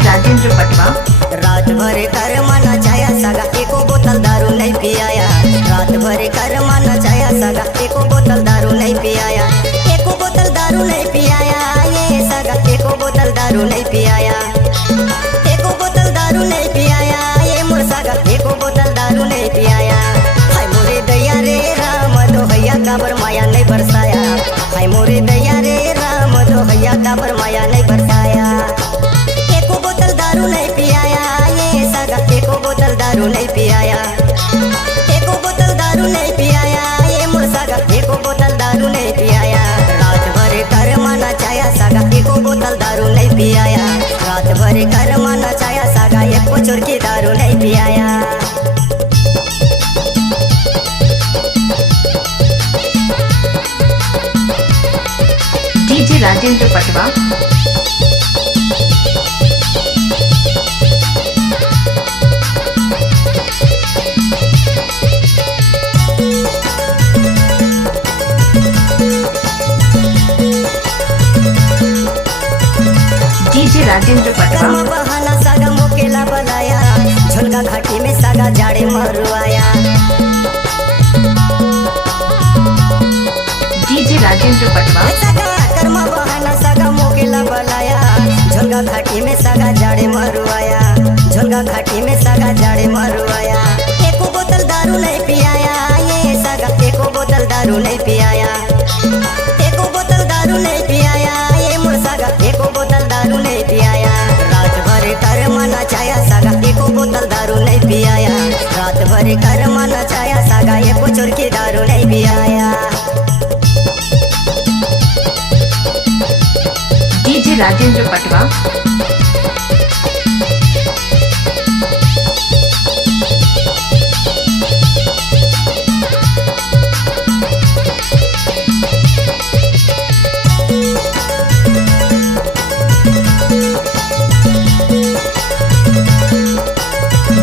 राजेंद्र पटवा। रात भर कर माना चाया सगा एको बोतल दारू नहीं पियाया। रात भर कर माना चाया सगा एको बोतल दारू नहीं पियाया। एको बोतल दारू नहीं पियाया ये सगा एको बोतल दारू नहीं पियाया। एको बोतल दारू नहीं पियाया ये मोर सगा एको बोतल दारू नहीं पियाया। हाय मोरे दैया रे राम दो भैया काबर माया नहीं बरसाया। हाय मोरे दैया रे राम दो भैया काबर माया नहीं बरसाया। एको बोतल दारू नहीं पियाया ये सगा एको बोतल दारू नहीं पियाया। एको बोतल दारू नहीं पियाया ये मोर सगा एको बोतल दारू नहीं पियाया। रात भर कर माना चाया सगा एको बोतल दारू नहीं पियाया। रात भर कर माना चाया सगा एको चोर की दारू नहीं पियाया। डीजे राजेंद्र पटवा। डीजे राजेंद्र पटवा। कर्म बहाना सागा मोकेला बलाया झुलका घाटी में सागा जाड़े मरुआया। डीजे राजेंद्र पटवा। सागा कर्म बहाना सागा मोकेला बलाया झुलका घाटी में सागा जाड़े मरुआया। झुलका घाटी में सागा जाड़े मरुआया। एको बोतल दारू नहीं पियाया ये सागा एको बोतल दारू नहीं पियाया। एको बोतल दारू नहीं पियाया ये मोर सागा एको बोतल दारू नहीं पियाया। रात भर कर माना चाया सागा एको बोतल दारू नहीं पियाया। रात भर कर माना चाया सागा एको चोर की दारू नहीं पियाया। डीजे राजेंद्र पटवा।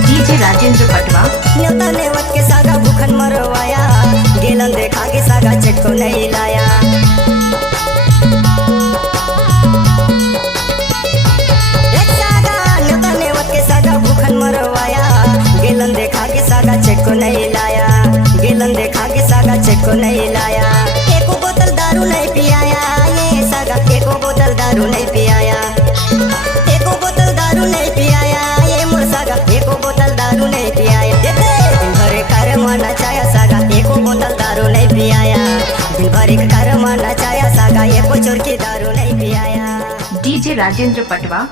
डीजे राजेंद्र पटवा। न्योता नेवत के सागा भूखन मरवाया। गेलन देखा के सागा चटको नहीं लाया। एक सागा न्योता नेवत के सागा भूखन मरवाया। गेलन देखा के सागा चटको नहीं लाया। गेलन देखा के सागा चटको नहीं लाया। एको बोतल दारू नहीं पियाया ये सागा एको बोतल दारू नहीं पियाया। एको बोतल दारू नहीं पियाया ये मोर सागा एको बोतल दारू नहीं पियाया। दिन भर कर माना चाया सागा एको बोतल दारू नहीं पियाया। दिन भर कर माना चाया सागा एको चोर की दारू नहीं पियाया। डीजे राजेंद्र पटवा।